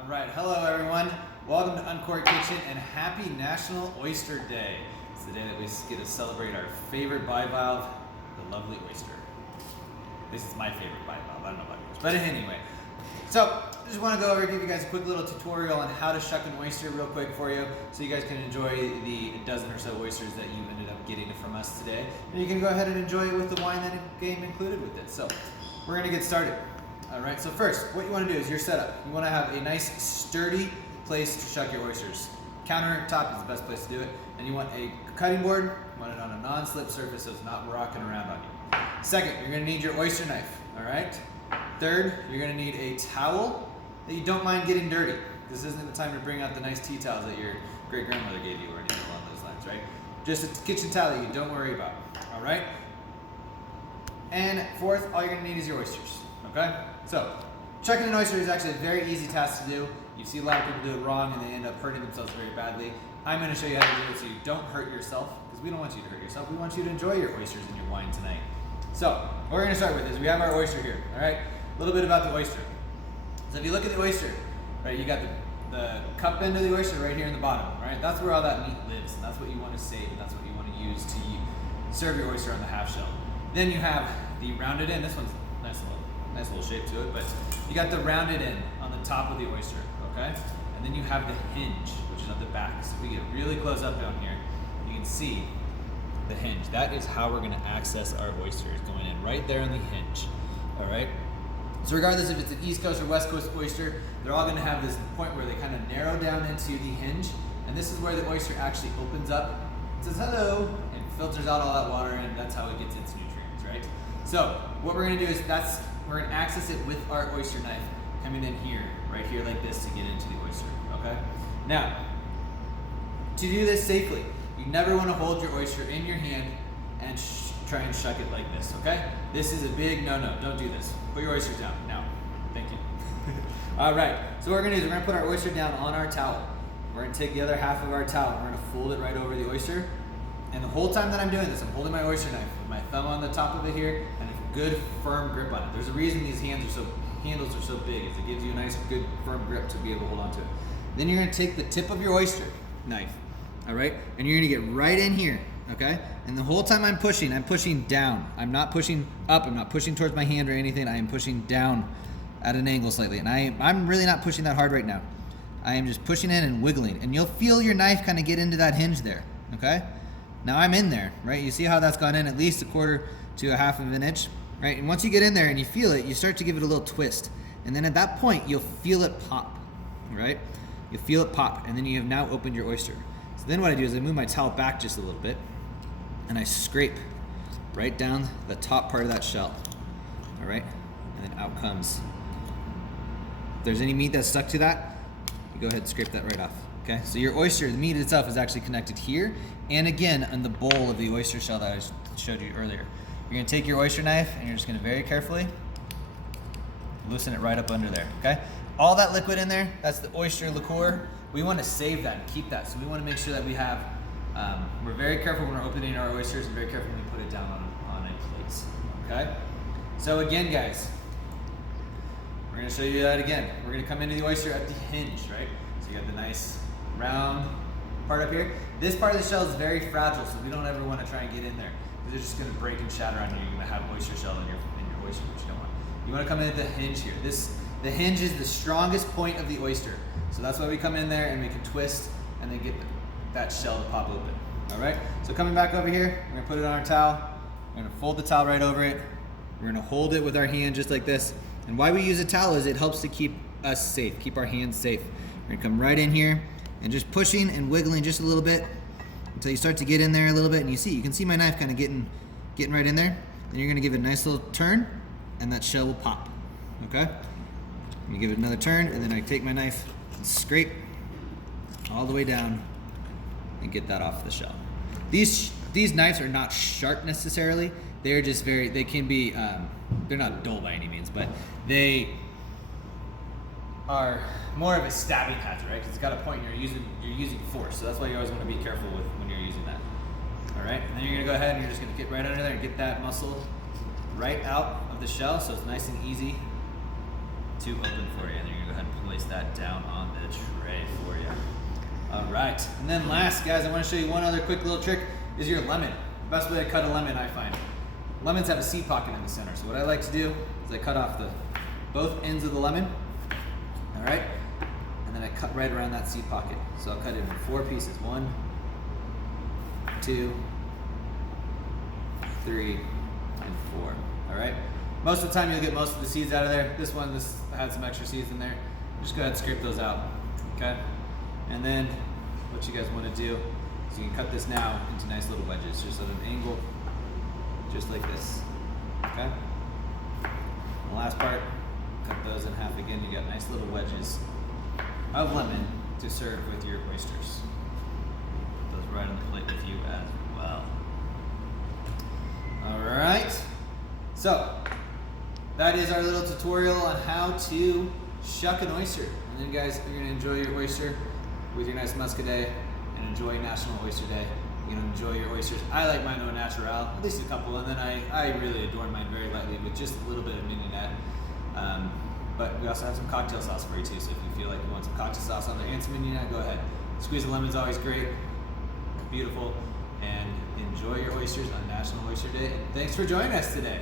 All right, hello everyone. Welcome to Uncorked Kitchen and happy National Oyster Day. It's the day that we get to celebrate our favorite bivalve, the lovely oyster. This is my favorite bivalve, I don't know about yours, but anyway. So, I just want to go over and give you guys a quick little tutorial on how to shuck an oyster real quick for you so you guys can enjoy the dozen or so oysters that you ended up getting from us today. And you can go ahead and enjoy it with the wine that came included with it. So, we're going to get started. All right, so first, what you want to do is your setup. You want to have a nice, sturdy place to shuck your oysters. Countertop is the best place to do it. And you want a cutting board. You want it on a non-slip surface so it's not rocking around on you. Second, you're going to need your oyster knife, all right? Third, you're going to need a towel that you don't mind getting dirty. This isn't the time to bring out the nice tea towels that your great-grandmother gave you or anything along those lines, right? Just a kitchen towel that you don't worry about, all right? And fourth, all you're going to need is your oysters, okay? So, shucking an oyster is actually a very easy task to do. You see a lot of people do it wrong and they end up hurting themselves very badly. I'm going to show you how to do it so you don't hurt yourself, because we don't want you to hurt yourself. We want you to enjoy your oysters and your wine tonight. So, what we're going to start with is we have our oyster here, all right? A little bit about the oyster. So if you look at the oyster, right, you got the cup end of the oyster right here in the bottom, right? That's where all that meat lives, and that's what you want to save, and that's what you want to use to serve your oyster on the half shell. Then you have the rounded end. This one's nice little shape to it, but you got the rounded end on the top of the oyster, okay? And then you have the hinge, which is on the back. So if we get really close up down here, you can see the hinge. That is how we're going to access our oysters, going in right there on the hinge, all right? So regardless if it's an East Coast or West Coast oyster, they're all going to have this point where they kind of narrow down into the hinge, and this is where the oyster actually opens up, says hello, and filters out all that water, and that's how it gets its nutrients, right? So what we're going to do is we're going to access it with our oyster knife coming in here, right here like this to get into the oyster, okay? Now, to do this safely, you never want to hold your oyster in your hand and try and shuck it like this, okay? This is a big no-no. Don't do this. Put your oysters down now. Thank you. All right, so what we're going to do is we're going to put our oyster down on our towel. We're going to take the other half of our towel and we're going to fold it right over the oyster. And the whole time that I'm doing this, I'm holding my oyster knife with my thumb on the top of it here and a good firm grip on it. There's a reason these handles are so big, is it gives you a nice good firm grip to be able to hold on to it. Then you're going to take the tip of your oyster knife, all right? And you're going to get right in here, okay? And the whole time I'm pushing down. I'm not pushing up, I'm not pushing towards my hand or anything. I am pushing down at an angle slightly. And I'm really not pushing that hard right now. I am just pushing in and wiggling. And you'll feel your knife kind of get into that hinge there, okay? Now I'm in there, right? You see how that's gone in at least a quarter to a half of an inch, right? And once you get in there and you feel it, you start to give it a little twist. And then at that point, you'll feel it pop, right? You'll feel it pop, and then you have now opened your oyster. So then what I do is I move my towel back just a little bit, and I scrape right down the top part of that shell, all right? And then out comes. If there's any meat that's stuck to that, you go ahead and scrape that right off, okay? So your oyster, the meat itself is actually connected here, and again on the bowl of the oyster shell that I showed you earlier. You're gonna take your oyster knife and you're just gonna very carefully loosen it right up under there, okay? All that liquid in there, that's the oyster liqueur. We wanna save that and keep that. So we wanna make sure that we have, we're very careful when we're opening our oysters and very careful when we put it down on a plate, okay? So again, guys, we're gonna show you that again. We're gonna come into the oyster at the hinge, right? So you got the nice round part up here. This part of the shell is very fragile, so we don't ever wanna try and get in there. They're just gonna break and shatter on you. You're gonna have oyster shell in your oyster, which you don't want. You wanna come in at the hinge here. The hinge is the strongest point of the oyster. So that's why we come in there and we can twist and then get that shell to pop open. All right, so coming back over here, we're gonna put it on our towel. We're gonna fold the towel right over it. We're gonna hold it with our hand just like this. And why we use a towel is it helps to keep us safe, keep our hands safe. We're gonna come right in here and just pushing and wiggling just a little bit until you start to get in there a little bit, and you can see my knife kind of getting right in there. Then you're gonna give it a nice little turn, and that shell will pop, okay? You give it another turn, and then I take my knife and scrape all the way down and get that off the shell. These knives are not sharp necessarily. They're just they can be, they're not dull by any means, but they are more of a stabbing hazard, right? Because it's got a point you're using force. So that's why you always want to be careful with when you're using that. All right, and then you're gonna go ahead and you're just gonna get right under there and get that muscle right out of the shell, so it's nice and easy to open for you. And then you're gonna go ahead and place that that down on the tray for you. All right, and then last, guys, I want to show you one other quick little trick is your lemon. The best way to cut a lemon, I find. Lemons have a seed pocket in the center, so what I like to do is I cut off both ends of the lemon, all right? And then I cut right around that seed pocket. So I'll cut it in 4 pieces. 1, 2, 3, and 4, all right? Most of the time you'll get most of the seeds out of there. This had some extra seeds in there. Just go ahead and scrape those out, okay? And then what you guys want to do is you can cut this now into nice little wedges, just at an angle, just like this, okay? And the last part, cut those in half again. You got nice little wedges of lemon to serve with your oysters. Put those right on the plate with you as well. All right, so that is our little tutorial on how to shuck an oyster. And then guys, you're gonna enjoy your oyster with your nice muscadet and enjoy National Oyster Day. You're gonna enjoy your oysters. I like mine au naturel, at least a couple, and then I really adorn mine very lightly with just a little bit of mignonette. But we also have some cocktail sauce for you too, so if you feel like you want some cocktail sauce on there and some mignonette, go ahead. Squeeze of lemon's always great, beautiful, and enjoy your oysters on National Oyster Day. And thanks for joining us today.